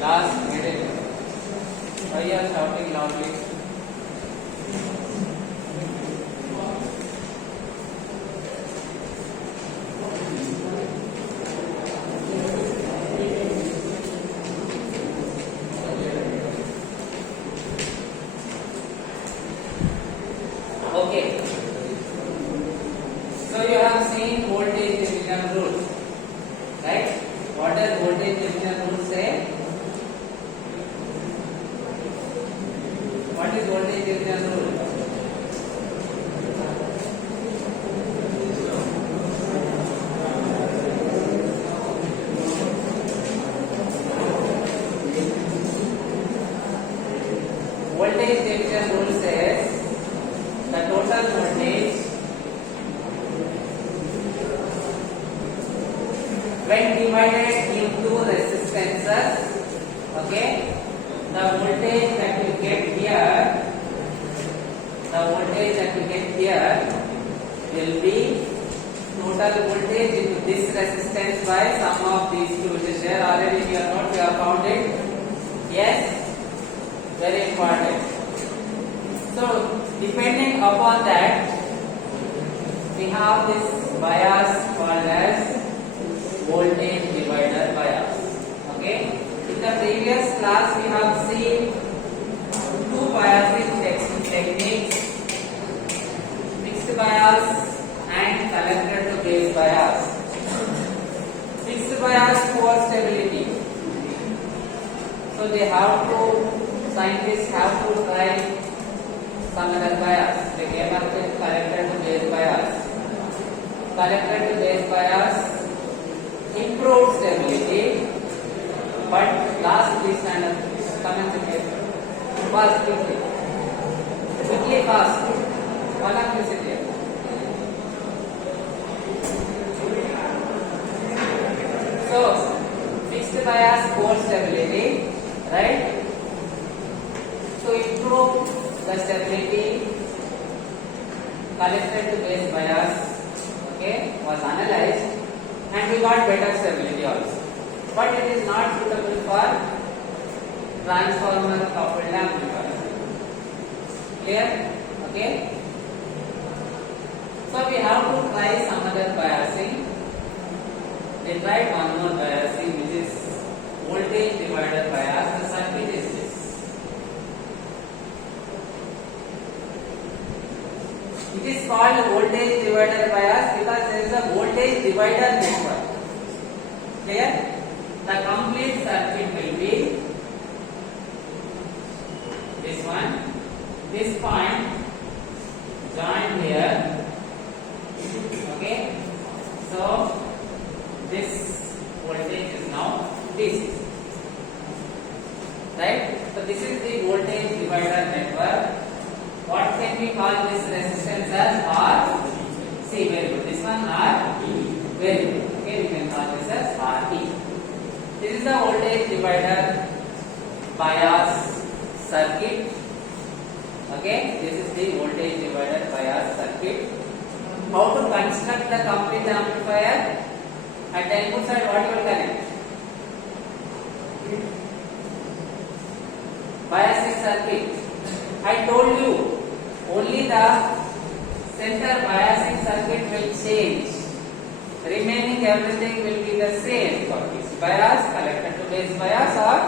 Last middle. Why you are shouting loudly? Okay. So you have seen voltage division rule, right? What does voltage division rule say? What is voltage division rule? Voltage division rule says the total voltage when divided into resistances, okay, the voltage that you get here, will be total voltage into this resistance by sum of these two, which is there already in your note. You have found it? Yes, very important. So depending upon that, we have this bias called as voltage divider bias. Okay. In the previous class, we have seen two biasing techniques: fixed bias and collector to base bias. Fixed bias poor stability. So scientists have to try some other bias. They came up with collector to base bias. Collector to base bias improved stability, but last please stand up. Come and sit here. Fast, quickly fast. One of you sit here. So fixed bias poor stability, right? To improve the stability, collector to base bias, okay, was analyzed. And we got better stability also, but it is not suitable for transformer coupled amplifier. Clear? Okay. So we have to try some other biasing. We tried one more biasing, which is voltage divider bias. The circuit is this. It is called voltage divider bias because there is a voltage divider network. Clear? The complete circuit will be this one. This point joined here. Okay. So this voltage is now DC. Right? So this is the voltage divider network. What can we call this resistance as? R. C. Very good. This one R. E. Very good. Okay, we can call this as RE. This is the voltage divider bias circuit. Okay, this is the voltage divider bias circuit. How to construct the complete amplifier? At the input side, what you will connect? Biasing circuit. I told you only the center biasing circuit will change. Remaining everything will be the same for this bias, collector to base bias or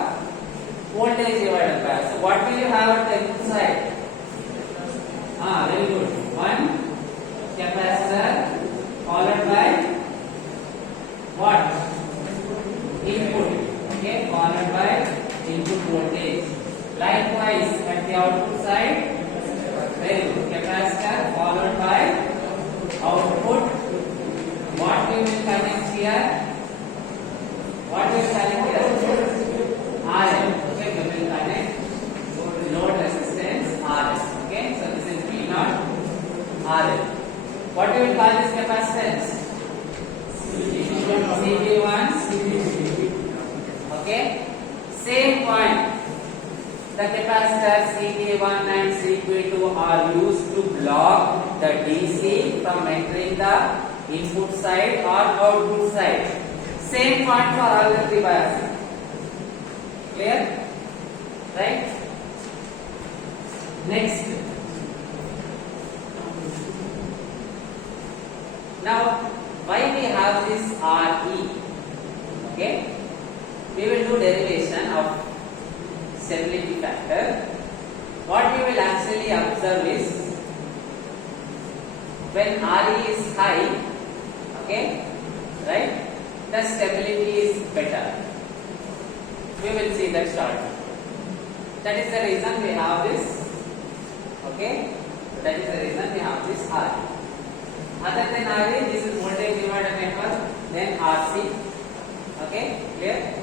voltage divider bias. So what will you have at the input side? Very good. One capacitor followed by what? Input. Okay, followed by input voltage. Likewise at the output side, very good, capacitor followed by output. What we will connect here? What we will connect here? RL. Okay, we will connect load resistance RL. Okay, so this is V naught RL. What we will call this capacitance? CB1. Okay, same point. The capacitors CB1 and CB2 are used to block the DC from entering the input side or output side. Same point for all the three biases. Clear? Right? Next. Now, why we have this Re? Okay? We will do derivation of stability factor. What we will actually observe is when Re is high, okay, right, the stability is better. We will see that shortly. That is the reason we have this. Okay, that is the reason we have this Re. Other than Re, this is voltage divider network, then RC. Okay, clear?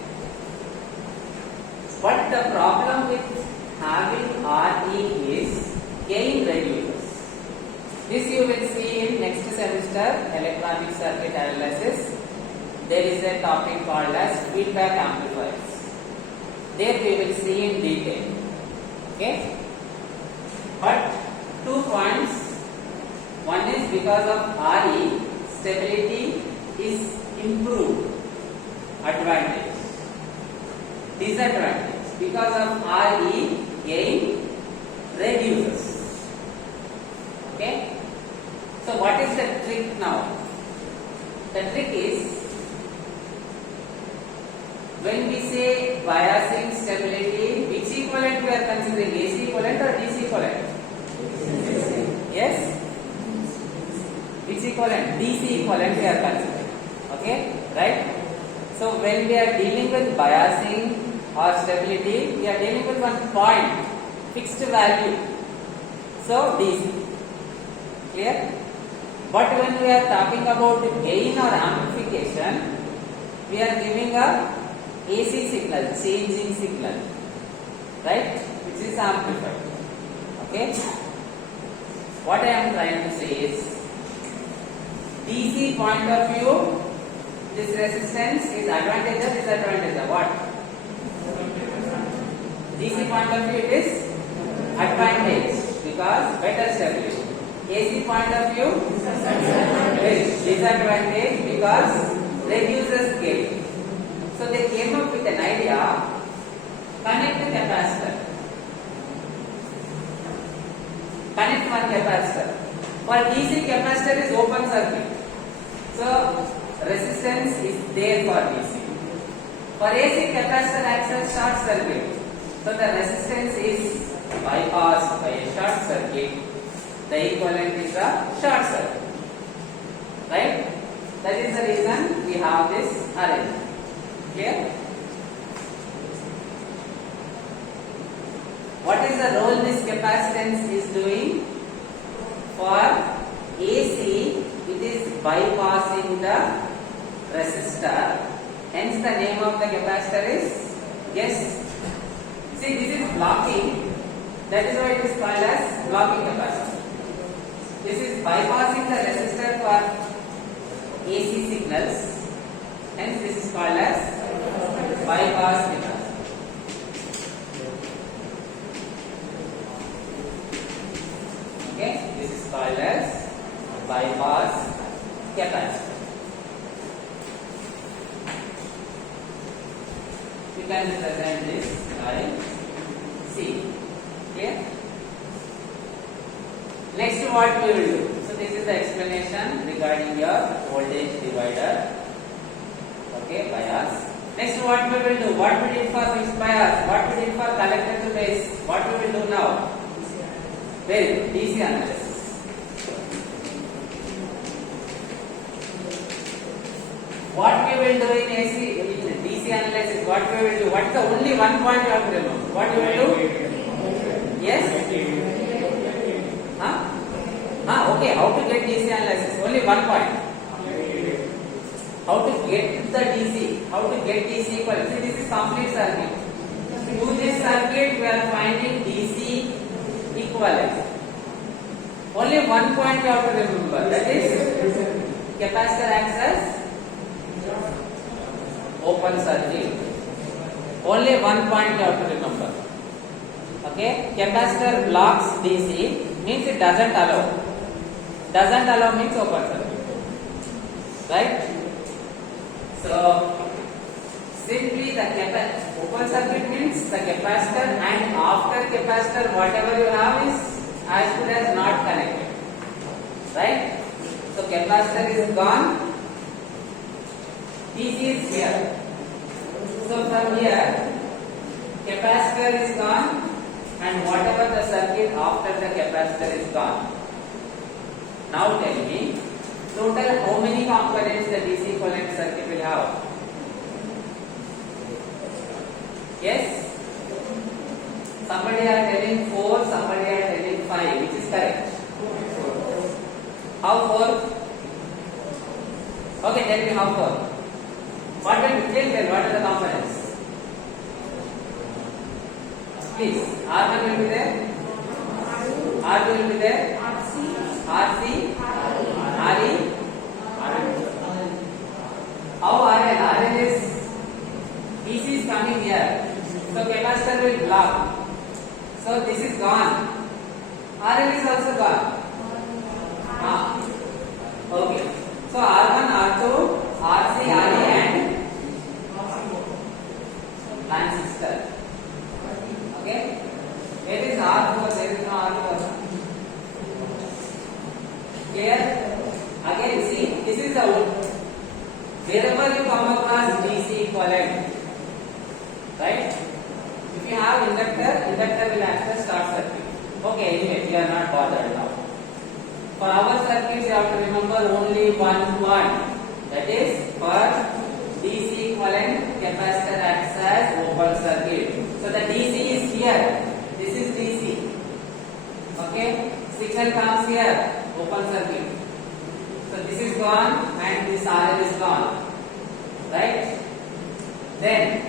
But the problem with having Re is gain reduces. This you will see in next semester electronic circuit analysis. There is a topic called as feedback amplifiers. There we will see in detail. Okay? But 2 points. One is because of Re, stability is improved. Advantage. Disadvantage. Because of Re, gain reduces. Okay? So what is the trick now? The trick is when we say biasing stability, which equivalent we are considering? AC equivalent or DC equivalent? Yes? Which equivalent? DC equivalent we are considering. Okay? Right? So when we are dealing with biasing or stability, we are dealing with one point, fixed value. So DC. Clear? But when we are talking about gain or amplification, we are giving a AC signal, changing signal, right? Which is amplified. Okay? What I am trying to say is, DC point of view, this resistance is advantage or disadvantage of what? DC point of view, it is advantage because better stability. AC point of view, disadvantage because reduces gain. So they came up with an idea, connect the capacitor. Connect one capacitor. For DC, capacitor is open circuit. So resistance is there for DC. For AC, capacitor acts as short circuit. So the resistance is bypassed by a short circuit. The equivalent is a short circuit. Right? That is the reason we have this arrangement. Clear? What is the role this capacitance is doing? For AC, it is bypassing the resistor. Hence the name of the capacitor is, yes. See, this is blocking. That is why it is called as blocking capacitor. This is bypassing the resistor for AC signals. Hence this is called as bypass capacitor. Okay, this is called as bypass capacitor. You can represent this by C. Clear? Next, what we will do? So this is the explanation regarding your voltage divider. Okay, bias. Next, what we will do? What we did for fixed bias? What we did for collector to base? What we will do now? Very good. DC analysis. What we will do in AC, in DC analysis? What we will do? What is the only one point you have to remember? What you will do? Yes. Okay. How to get DC analysis? Only one point. How to get the DC? How to get DC equal? See, this is complete circuit. To this circuit, we are finding DC equivalent. Only one point you have to remember. That is capacitor acts as open circuit. Only one point you have to remember. Okay, capacitor blocks DC means it doesn't allow. Doesn't allow means open circuit. Right? So Simply the open circuit means the capacitor, and after capacitor whatever you have is as good as not connected, right? So capacitor is gone, DC is here. So from here capacitor is gone, and whatever the circuit after the capacitor is gone. Now tell me, total how many components the DC equivalent circuit will have? Yes? Somebody are telling 4, somebody are telling 5. Which is correct? How 4? Okay, tell me how 4. What are the components? Please, R1 will be there, R2 will be there, RC, RE. How RL is DC is coming here, so capacitor will block. So this is gone. RL is also gone. Okay. So R1, R2, RC, RE and transistor. Okay. Where is R4? There is no R4. Here again see, this is the wherever you come across DC equivalent, right? If you have inductor will act as short circuit. Okay, anyway, we are not bothered now. For our circuits, you have to remember only one. That is, for DC equivalent, capacitor acts as open circuit. So the DC is here. This is DC. Okay, signal comes here, open circuit. So this is gone and this RL is gone, right? Then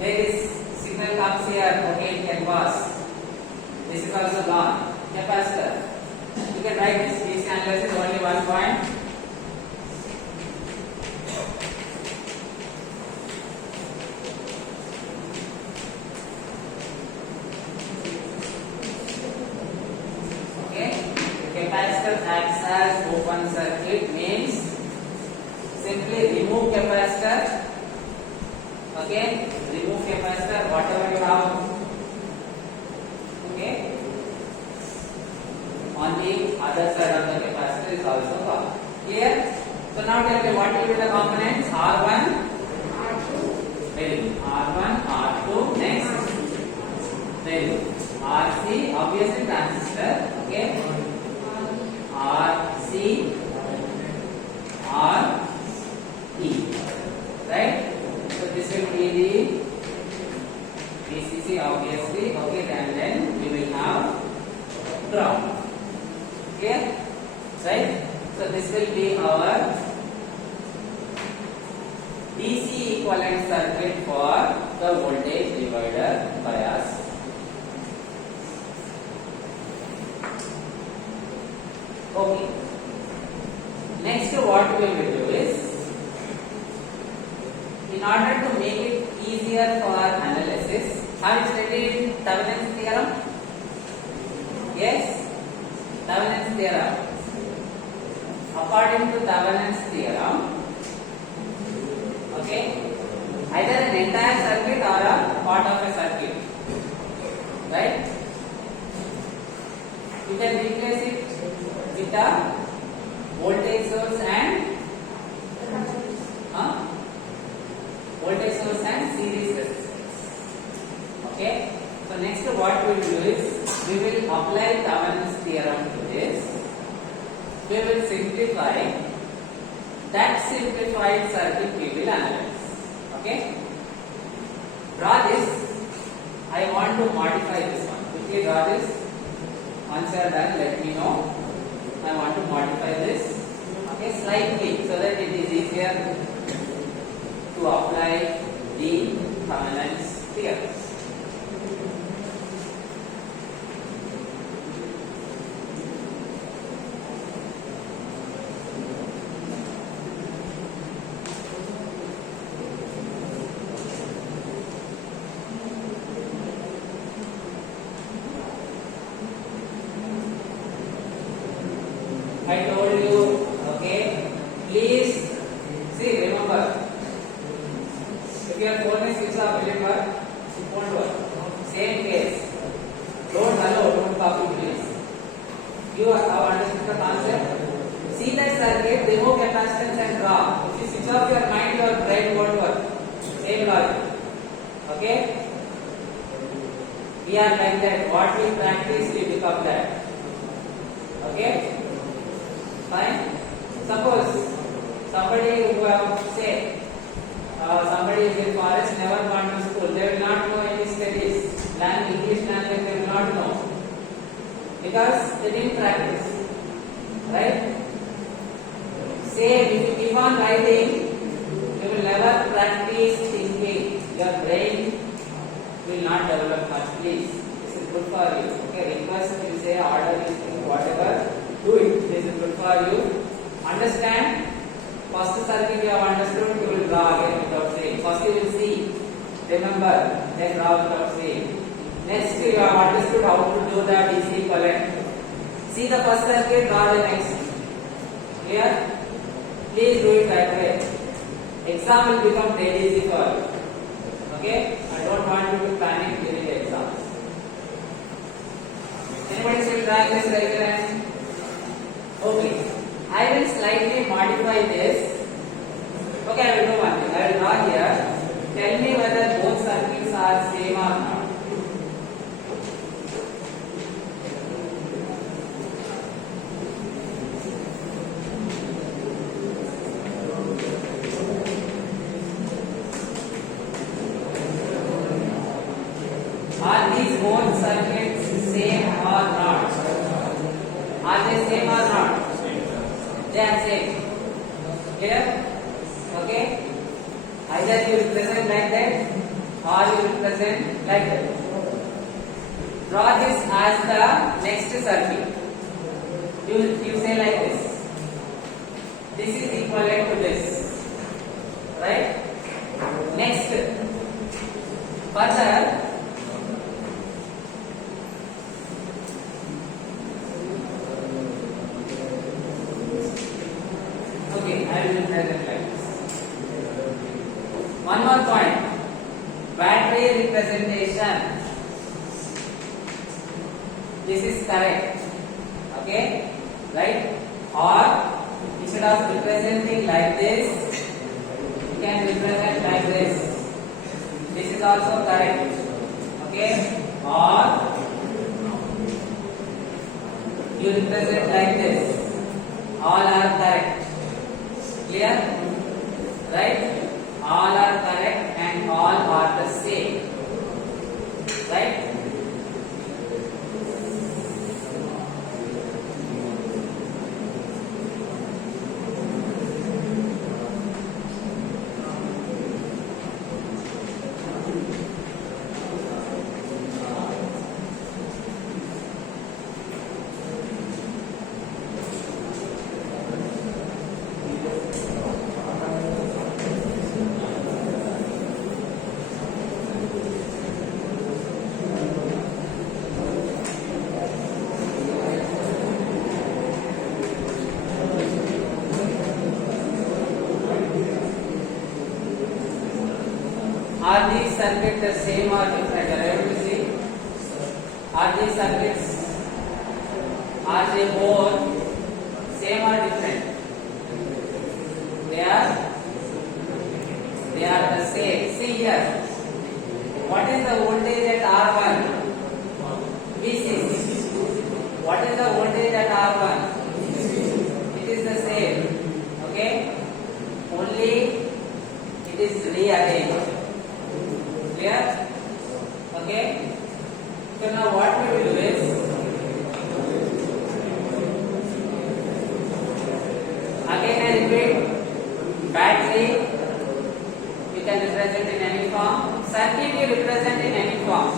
there is signal comes here. Okay, it can pass. This is also gone. Capacitor. You can write this DC analysis only 1 point. Okay, capacitor acts as open circuit means simply remove capacitor. Okay, remove capacitor, whatever you have. Okay. On the other side of the capacitor is also gone. Clear? So now tell me what will be the components? R1, R2. Very good. R1, R2. Next. Very good. RC, obviously transistor. Okay. RC, RE. Right? So this will be the VCC obviously. Okay. And then we will have ground. Clear? Right? So this will be our DC equivalent circuit for the voltage divider bias. Okay. Next what we will do is, in order to make it easier for analysis, have you studied Thevenin's theorem? Yes? Thevenin's theorem. According to Thevenin's theorem, okay, either an entire circuit or a part of a circuit, right? You can replace it with a voltage source and series resistance. Okay. So next what we will do is, we will apply Thevenin's theorem to this. We will simplify. That simplified circuit we will analyze. Okay. Draw this. I want to modify this one. Quickly draw this. Once you are done, let me know. I want to modify this. Okay, slightly, so that it is easier to apply the Thevenin's theorem. I told you, okay, please see, remember, if you are this law will work? It won't work. Same case. Don't allow, don't copy please. You have understood the concept? See that circuit, remove capacitance and draw. If you switch off your mind, your brain won't work. Same logic. Okay? We are like that. What we practice, we become that. Okay? Fine? Suppose somebody who have say somebody is in forest, never gone to school, they will not know any studies, English language they will not know because they didn't practice. Right? Same, if you keep on writing, you will never practice thinking. Your brain will not develop much. Please, this is good for you. Okay, request you say order is whatever, do it. This is good for you. Understand? First circuit you have understood, you will draw again without saying. First you will see, remember, then draw without saying. Next you have understood how to do the DC equivalent. See the first circuit, draw the next. Clear? Please do it that way. Exam will become very easy for you. Okay? I don't want you to panic during the exams. Anybody still drawing this diagram? Okay. I will slightly modify this. Okay, I will do one thing. I will draw here. Tell me whether both circuits are same or not. Are these both circuits same or not? Are they same or not? They are same. Clear? Okay? Either you will present like that or you will present like that. Draw this as the next circuit. You say like this. This is equivalent to this. Right? Next. Further, I will present like this. One more point. Battery representation. This is correct. Okay? Right? Or instead of representing like this, you can represent like this. This is also correct. Okay? Or you represent like this. All are correct. Clear? Right? All are correct and all are the same. Right? Are these circuits the same or different? Are you able to see? Are these circuits, are they both same or different? They are the same. See here. What is the voltage at R1? VCC. What is the voltage at R1? It is the same. Okay? Only it is rearranged. Clear? Okay? So now what we will do is, again I repeat, battery we can represent in any form, circuit we represent in any form,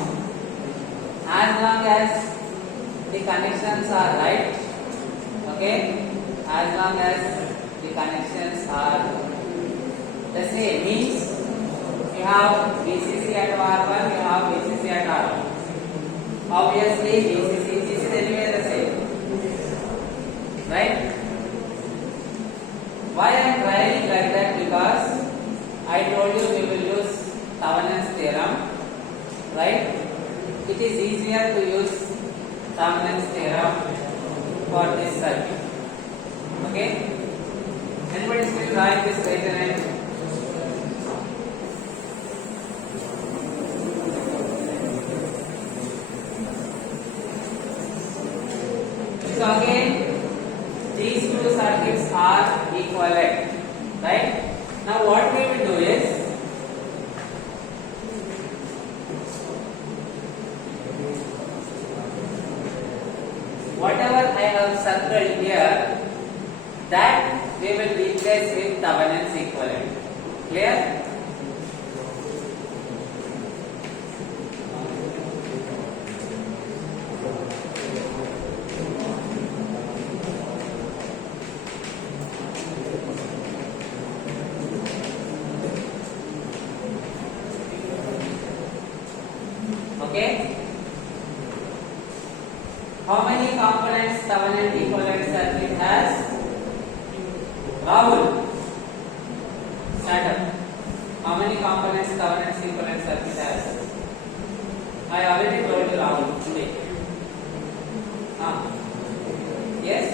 as long as the connections are right. Okay? As long as the connections are the same, means you have VCC at R1, you have VCC at R1. Obviously, VCC is anyway the same. Right? Why I am trying like that? Because I told you we will use Thevenin's theorem, right? It is easier to use Thevenin's theorem for this circuit. Okay? Anybody still drawing this right? So again, these two circuits are equivalent, right? Now what we will do is, whatever I have circled here, that we will replace with Thevenin's equivalent. Clear? Okay? How many components Thevenin equivalent circuit has? Rahul, stand up. How many components Thevenin's equivalent circuit has? I already told you, Rahul, today. Yes?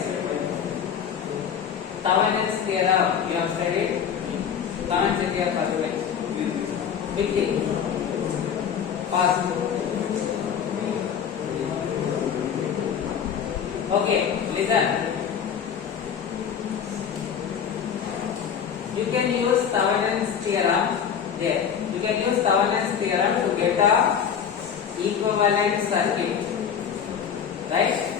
Thevenin's theorem, you have studied? Thevenin's theorem for today. Big thing. Fast. Okay, listen. You can use Thevenin's theorem there. You can use Thevenin's theorem to get a equivalent circuit, right?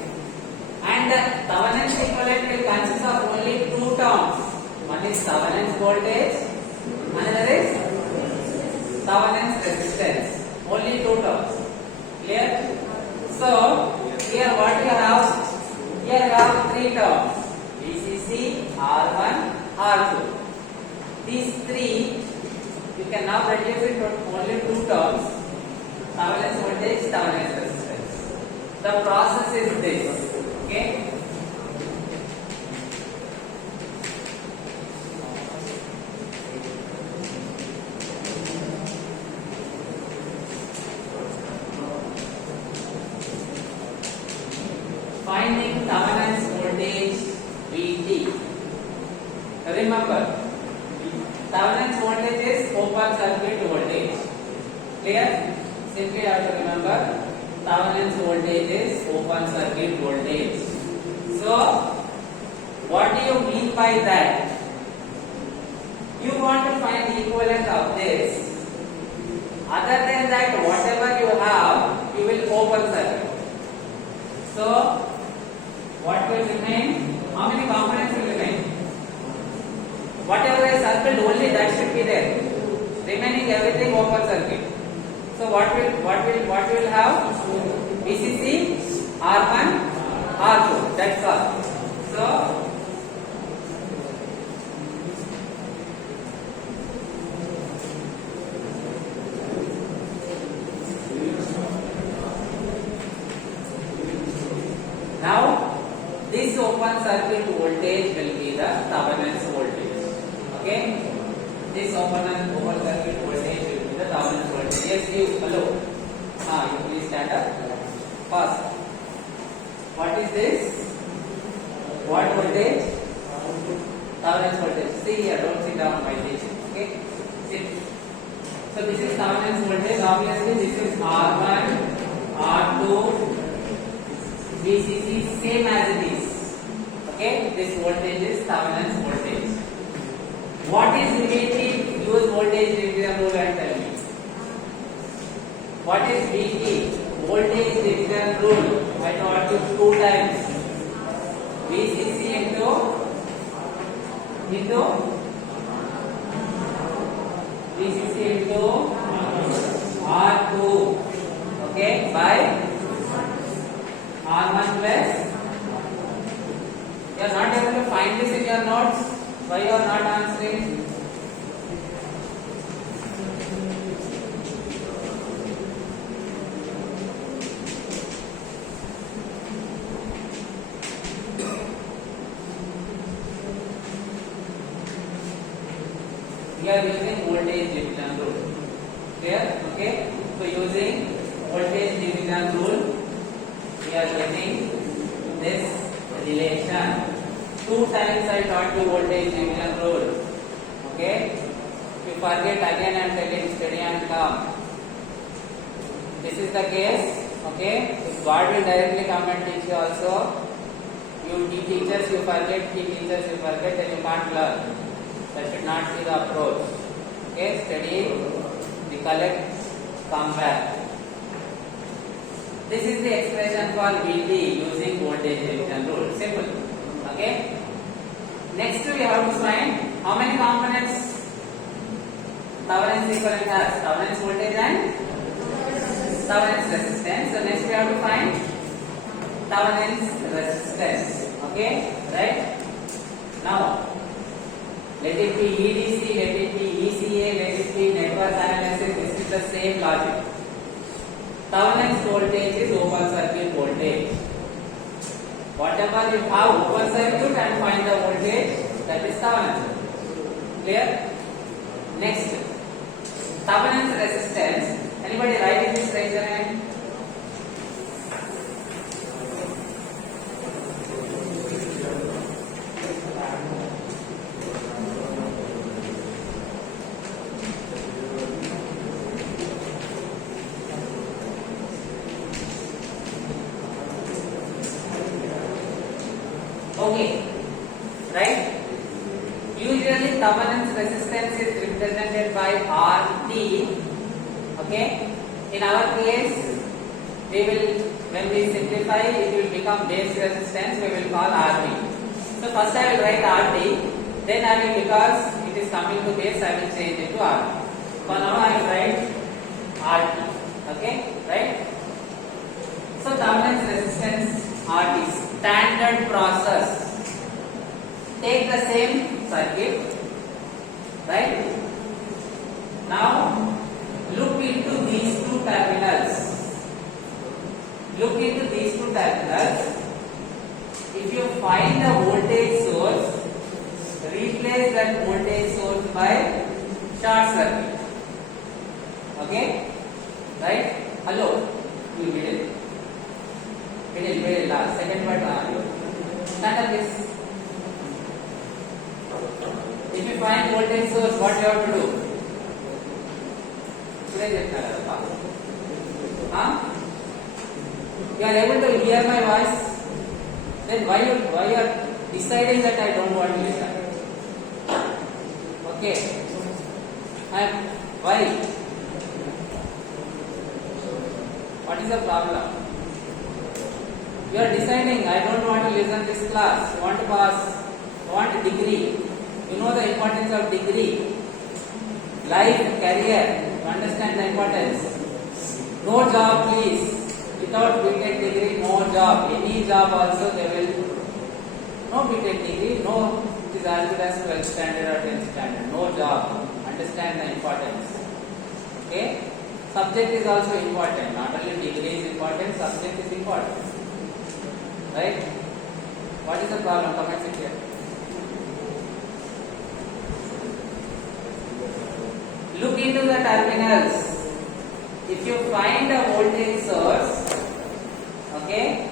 And the Thevenin's equivalent will consist of only two terms. One is Thevenin's voltage, another is Thevenin's resistance. Only two terms. Clear? So here what you have? Here you have three terms: VCC, R1, R2. These three you can now reduce it to only two terms: Thevenin's voltage, Thevenin's resistance. The process is this. Okay. Finding Thevenin's voltage VT. Remember, Thevenin's voltage is open circuit voltage. Clear? Simply have to remember, Thevenin's voltage is open circuit voltage. So, what do you mean by that? You want to find the equivalent of this. Other than that, whatever you have, you will open circuit. So, what will remain? How many components will remain? Whatever I circled, only that should be there. Remaining everything open circuit. So what will have? VCC, R1, R2. That's all. So now this open circuit voltage will be the Thevenin's voltage. Okay? This open circuit voltage will be the Thevenin's voltage. Yes, you hello. You please stand up. First, what is this? What voltage? Thevenin's voltage. See here, don't sit down by teaching. Okay? Sit. So this is Thevenin's voltage. Obviously, this is R1, R2, VCC, same as it is. Okay? This voltage is Thevenin's voltage. What is VT? Use voltage division rule and tell me. What is VT? Voltage division rule. I taught you 2 times. VCC into VCC into R2. Okay? By R1 plus. You are not able to find this in your notes. Why you are not answering? We are using voltage division rule. Clear? Okay, so using voltage division rule, we are getting this relation. 2 times I taught you voltage division rule. Okay, if you forget again, I am telling steady and calm. This is the case. Okay, if God will directly come and teach you also, you teachers you forget, teachers you forget, then you can't learn. That should not be the approach. Okay, study, recollect, come back. This is the expression for VT using voltage division rule. Simple. Okay. Next we have to find how many components Thevenin's equivalent has. Thevenin's voltage and Thevenin's resistance. So next we have to find Thevenin's resistance. Okay, right? Now let it be EDC, let it be ECA, let it be network analysis. This is the same logic. Thevenin's voltage is open circuit voltage. Whatever you have open circuit and find the voltage, that is Thevenin's. Clear? Next, Thevenin's resistance. Anybody write in this diagram? Okay, right? Usually Thevenin's resistance is represented by RT. Okay, in our case, we will, when we simplify, it will become base resistance. We will call RT. So first I will write RT. Then I will, because it is coming to base, I will change it to RT. For now I will write RT. Okay, right? So Thevenin's resistance RT. Standard process. Take the same circuit, right? Now look into these two terminals. Look into these two terminals. If you find the voltage source, replace that voltage source by short circuit. Okay, right? Hello, you middle. Middle, last, second part stand up this. If you find voltage source, what you have to do? You are able to hear my voice? Then why you are deciding that I don't want to listen? Okay. Why? What is the problem? You are deciding, I don't want to listen this class, want to pass, want a degree. You know the importance of degree. Life, career, you understand the importance. No job please. Without BTech degree, no job. Any job also they will. No BTech degree, no, it is as good as 12th standard or 10th standard. No job. Understand the importance. Okay? Subject is also important. Not only degree is important, subject is important. Right? What is the problem? Comment it here. Look into the terminals. If you find a voltage source, okay,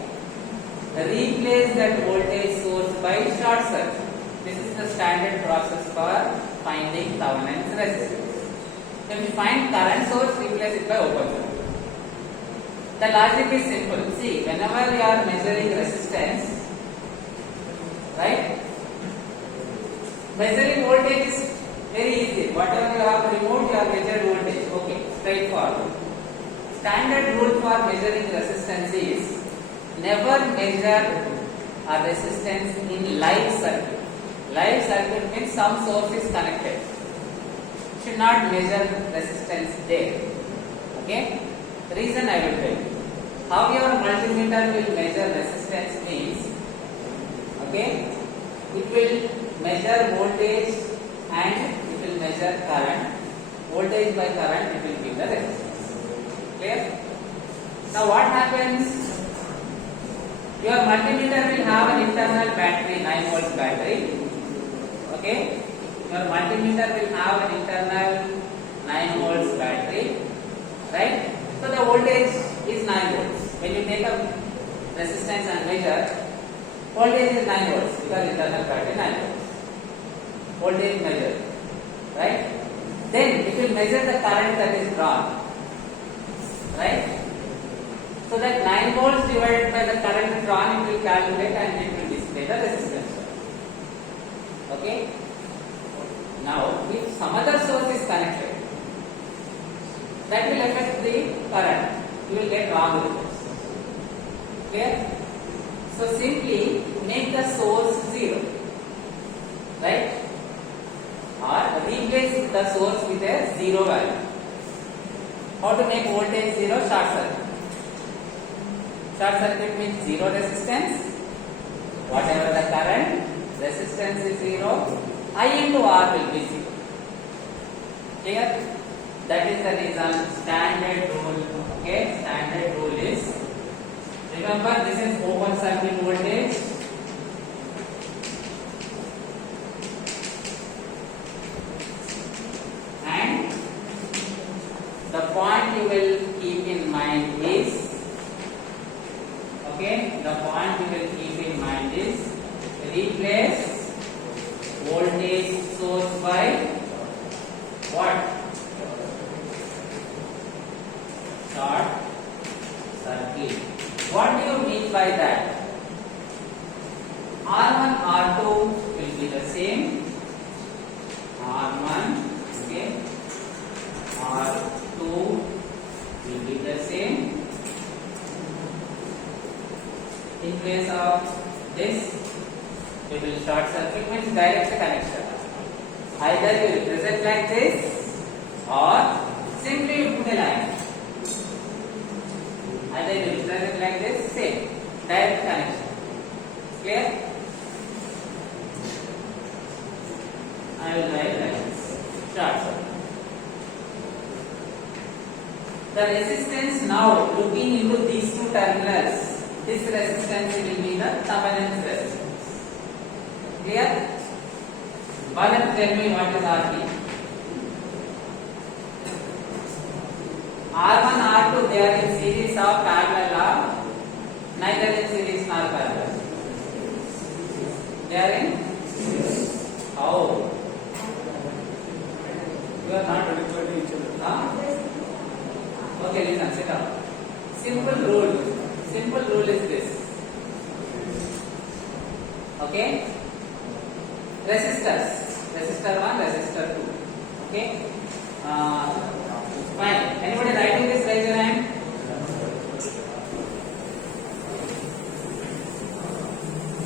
replace that voltage source by short circuit. This is the standard process for finding Thevenin's resistance. If you find current source, replace it by open circuit. The logic is simple. See, whenever you are measuring resistance, right? Measuring voltage is very easy. Whatever you have removed, you have measured voltage. Okay, straightforward. Standard rule for measuring resistance is never measure a resistance in live circuit. Live circuit means some source is connected. You should not measure resistance there. Okay? Reason I will tell you. How your multimeter will measure resistance means, okay, it will measure voltage and it will measure current. Voltage by current, it will give the resistance. Clear? Now what happens? Your multimeter will have an internal battery, 9 volts battery. Okay? Your multimeter will have an internal 9 volts battery. voltage is 9 volts. When you take up resistance and measure, voltage is 9 volts because internal current is 9 volts. Voltage measure, right? Then it will measure the current that is drawn, right? So that 9 volts divided by the current drawn, it will calculate and it will display the resistance. Okay? Now, if some other source is connected, that will affect the current. You will get wrong results. Clear? So simply make the source 0, right? Or replace the source with a 0 value. How to make voltage 0? Short circuit. Short circuit means 0 resistance. Whatever the current, resistance is 0. I into R will be 0. Clear? That is the reason standard rule. Okay, standard rule is, remember this is open circuit voltage. And the point you will keep in mind is, okay, the point you will keep in mind is replace voltage source by what? Short circuit. What do you mean by that? R1, R2 will be the same. R1, okay. R2 will be the same. In place of this, we will short circuit means direct connection. Either you will present like this or simply you put a line. Either you will present like this, same, direct connection. Clear? I will write like this, short circuit. The resistance now, looking into these two terminals, this resistance will be the Thevenin's resistance. Clear? Bharat, tell me what is RT? R1, R2, they are in series or parallel or neither in series nor parallel. They are in? How? You are not referring to each other. Huh? Okay, listen, sit down. Simple rule is this. Okay? Resistors. Resistor 1, resistor 2. Okay? Fine. Anybody writing this, raise your hand.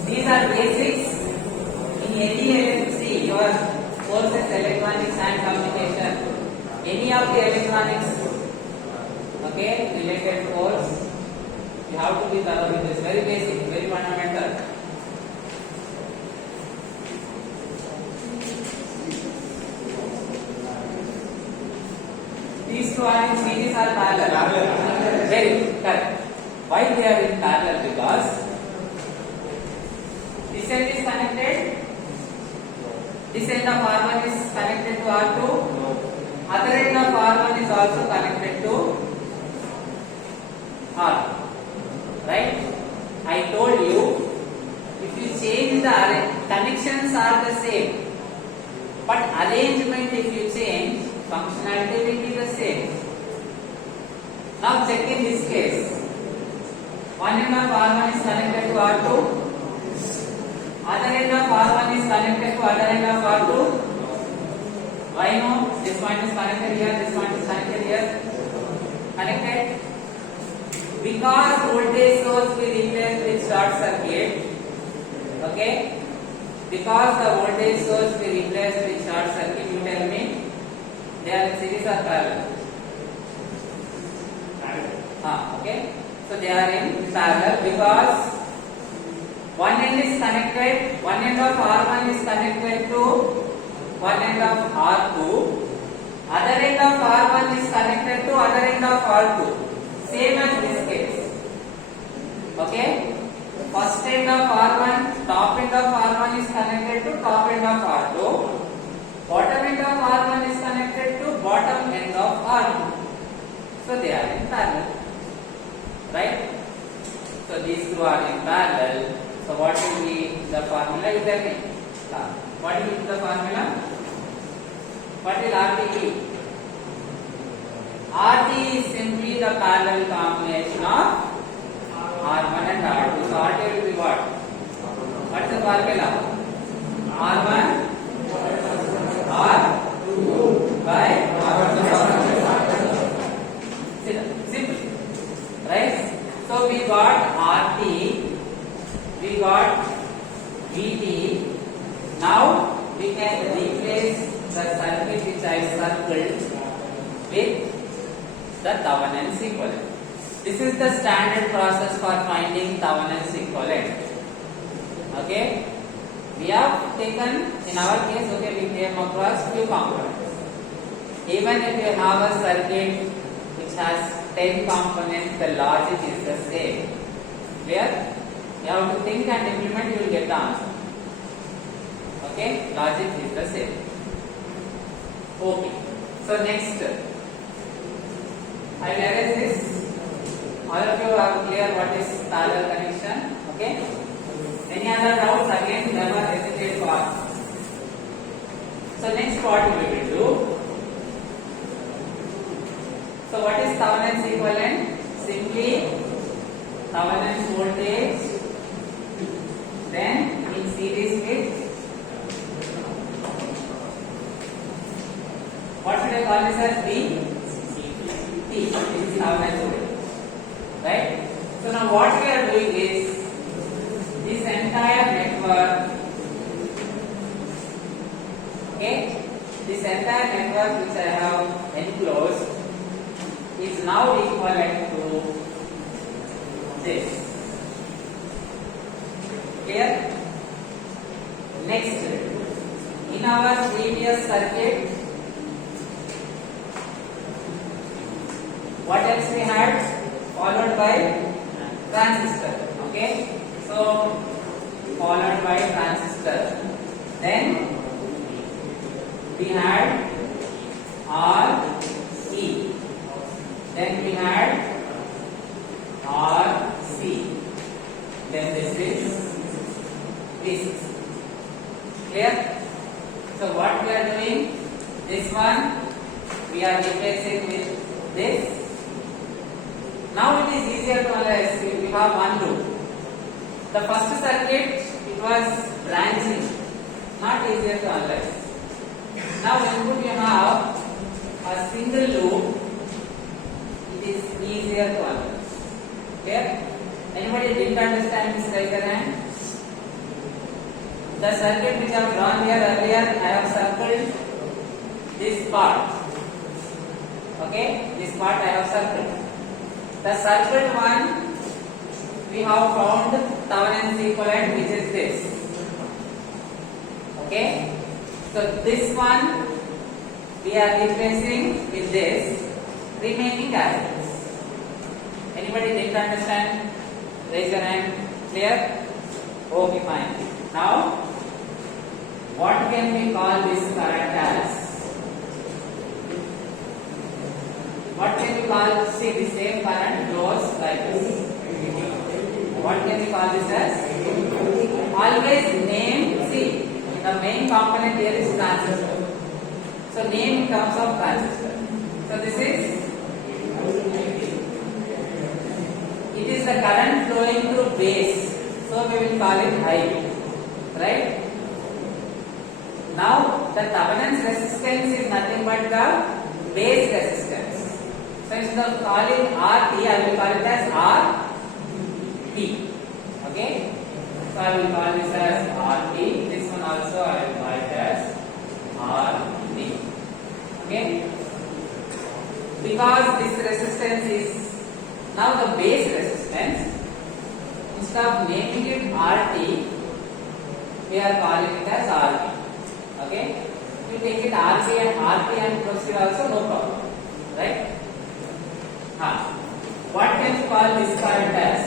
These are basics. In any LMC, your courses, electronics and communication, any of the electronics, okay, related course, you have to be thorough with this. Very basic, very fundamental. These two are in series or parallel? Very good, correct. Why they are in parallel? Because this end is connected, this end of R1 is connected to R2, other end of R1 is also connected to R. Right? I told you, if you change the connections are the same, but arrangement if you change, functionality will be the same. Now check in this case. One end of R1 is connected to R2. Other end of R1 is connected to other end of R2. Why no? This point is connected here, this point is connected here. Connected. Because voltage source we replace with short circuit. Okay? Because the voltage source we replace with short circuit, you tell me they are in series or parallel? Okay. So they are in parallel because one end is connected, one end of R1 is connected to one end of R2, other end of R1 is connected to other end of R2. Same as this case. Okay? First end of R1, top end of R1 is connected to top end of R2. Bottom end of R1 is connected to bottom end of R2. So they are in parallel. right? So these two are in parallel. So what will be the formula? Is there any? What will be the formula? What will RT be? RT is simply the parallel combination of R1 and R2. So RT will be what? What is the formula? R1 R2 by R1. Simple, right? So we got RT, we got VT. Now we can replace the circuit which I circled with the Thevenin's equivalent. This is the standard process for finding Thevenin's equivalent. Okay, we have taken, in our case, okay, we came across few components. Even if you have a circuit which has 10 components, the logic is the same. Clear? You have to think and implement, you will get the answer. Okay, logic is the same. Okay, so next, I will erase this. All of you are clear what is parallel connection. Okay. Any other doubts? Again, never hesitate to ask. So next, what we will do? So what is Thevenin's equivalent? Simply Thevenin's voltage, then in series with, what should I call this as? B? T. This is Thevenin's voltage. Right? So now what we are doing is, this entire network, okay, this entire network which I have enclosed is now equivalent to this. Clear? Next, in our previous circuit, what else we had? Followed by transistor. Okay, so followed by transistor. Then we had RE. Then we had RC. Then this is this. Clear? So what we are doing? This one we are replacing with this. Now it is easier to analyze. We have one loop. The first circuit, it was branching, not easier to analyze. Now input you have a single loop, it is easier to analyze. Clear? Anybody didn't understand this? Raise your hand. The circuit which I have drawn here earlier, I have circled this part. Okay, this part I have circled. The circled one, we have found Thevenin's equivalent, which is this. Okay, so this one we are replacing with this, remaining as this. Anybody didn't understand? Raise your hand. Clear? Okay, fine. Now, what can we call this current as? What can we call? See, the same current flows like this. What can we call this as? Always name. See, the main component here is transistor. So name in terms of transistor. So this is, it is the current flowing through base. So we will call it I. Right? Now the Thevenin's resistance is nothing but the base resistance. So instead of calling RT, I will call it as RP. Okay? So I will call this as RT. This one also I will call it as RT. Okay? Because this resistance is now the base resistance, instead of naming it RT, we are calling it as RP. Okay? You take it RP and proceed also, no problem. Right? What can you call this current as?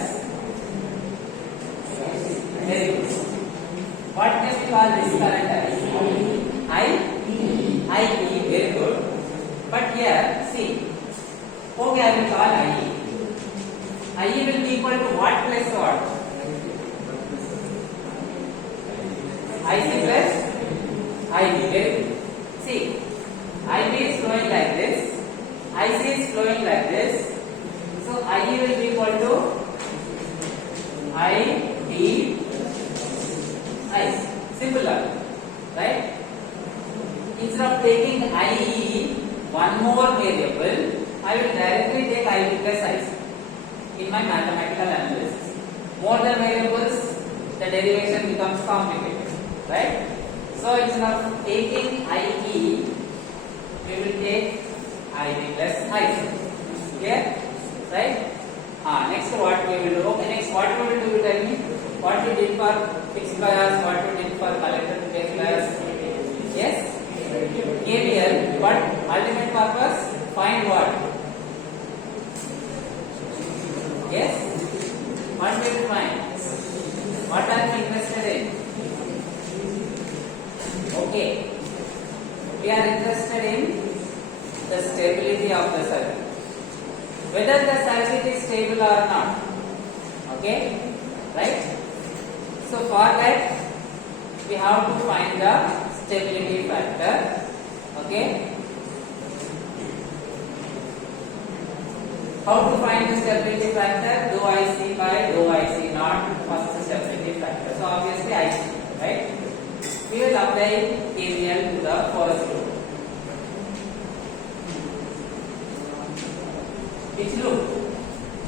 Very good. What can you call this current as? IP. Very good. But here, see. Okay, I will call IE. IE will be equal to what plus what? IC plus IB. Very good. See, IB is flowing like this, IC is flowing like this. So IE will be equal to IB IC. Simple, right? Instead of taking IE one more variable, I will directly take IB plus IC in my mathematical analysis. More than variables, the derivation becomes complicated, right? So instead of taking IE, we will take IB plus IC. Clear? Right? Next what we will do? Okay, next what we will do? You tell me. What we did for fixed bias, what we did for collector to base bias. Yes? KVL, but ultimate purpose, find what? Yes? What we will find? What are we interested in? Okay. We are interested in the stability of the circuit. Whether the circuit is stable or not. Okay? Right? So for that, we have to find the stability factor. Okay? How to find the stability factor? Dou IC by dou IC not first stability factor. So obviously IC, right? We will apply KVL to the first loop. Which loop?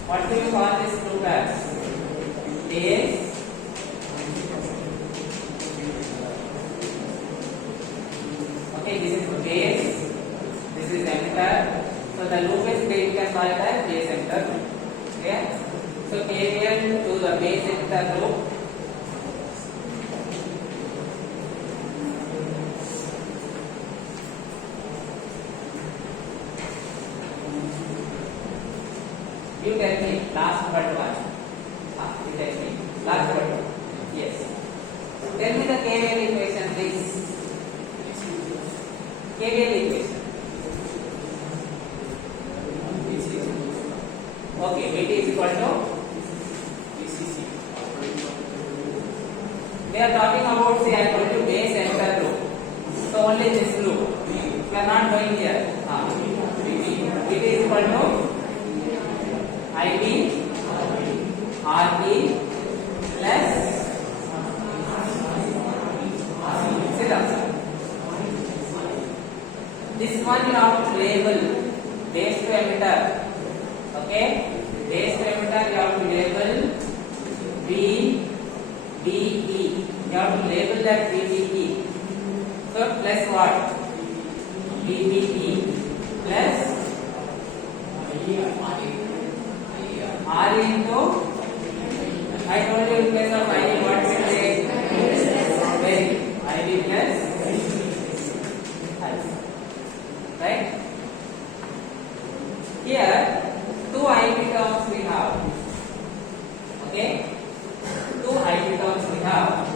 What do you call this loop as? Base. Okay, this is base. This is emitter. So the loop is we can call it as base emitter. Okay. So KVL to the base emitter loop. You tell me last but one. You tell me last but one. Yes. Tell me the KVL equation, please. KVL equation. Okay, VT is equal to VCC. They are talking about, say, I told you base emitter loop. So only this loop. We are not going here. VT is equal to IB RB plus sit down. This one you have to label base to emitter. Okay, base to emitter you have to label B B E. You have to label that B B E. So plus what? B B E plus R into, I told you in place of IB what we take? IB plus I. Right? Here, two IB terms we have. Okay? Two IB terms we have.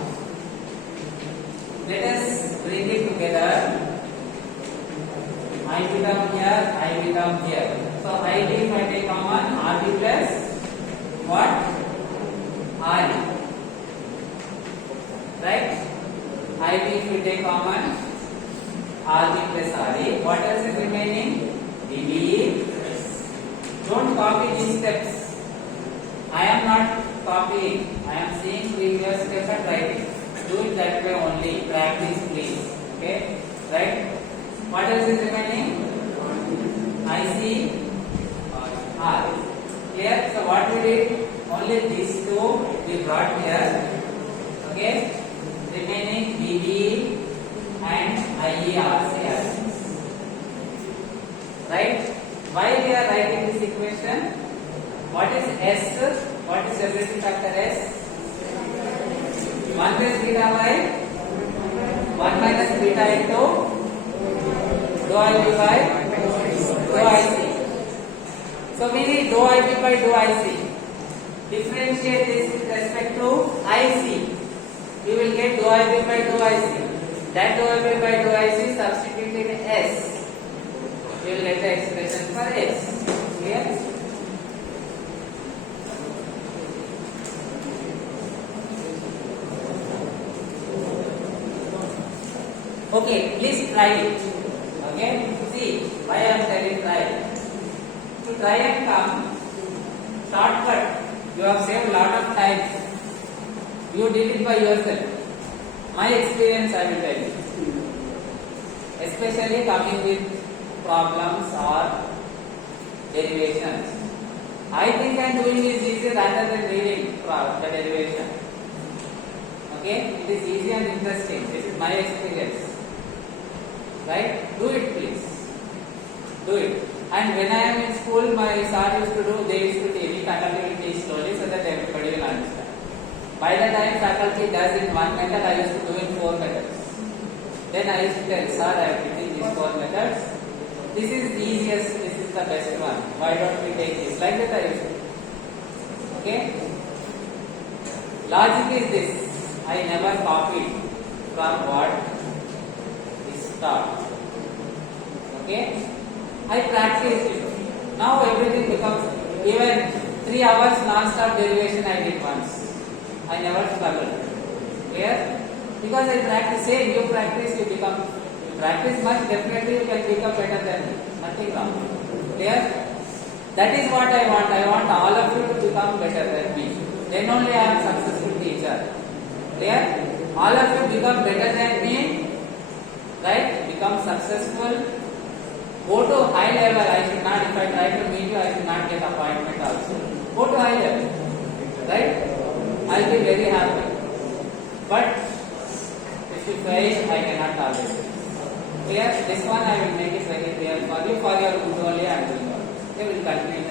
Let us bring it together. IB term here, IB term here. So IB if I take common, RB plus what? RE. Right? IB if we take common, RB plus RE. What else is remaining? DB. Don't copy these steps. I am not copying. I am seeing previous steps and writing. Do it that way only. Practice please. Okay? Right? What else is remaining? IC R. Here, so what we did? Only these two we brought here. Okay? Remaining BB and IER here. Right? Why we are writing this equation? What is S? What is stability factor S? 1 plus beta by 1 minus beta into dou IB by dou IC. So we need dou IB by dou IC. Differentiate this with respect to IC. You will get dou IB by dou IC. That dou IB by dou IC substitute in S. You will get the expression for S. Clear? Okay, please try it. Okay, see why I am telling try. To try and come shortcut. You have saved lot of time. You did it by yourself. My experience I will tell you. Especially coming with problems or derivations. I think I am doing this easy rather than reading the derivation. Okay, it is easy and interesting. This is my experience. Right? Do it please. Do it. And when I am in school, my sir used to do, they used to teach, faculty will teach slowly so that everybody will understand. By the time faculty does in one method, I used to do in 4 methods. Then I used to tell, sir, I have written these 4 methods. This is the easiest, this is the best one. Why don't we take this? Like that I used to. Okay? Logic is this. I never copied from what is taught. Okay? I practiced it. Now everything becomes, even 3 hours non-stop derivation I did once. I never struggled. Clear? Because I practice, say you practice, you practice much, definitely you can become better than me. Nothing wrong. Clear? That is what I want. I want all of you to become better than me. Then only I am successful teacher. Clear? All of you become better than me. Right? Become successful. Go to high level. I should not, if I try to meet you, I should not get appointment also. Go to high level. Right? I'll be very happy. But if you fail, I cannot tolerate it. Clear? This one I will make it very clear for you, for your good only I will do. They will continue.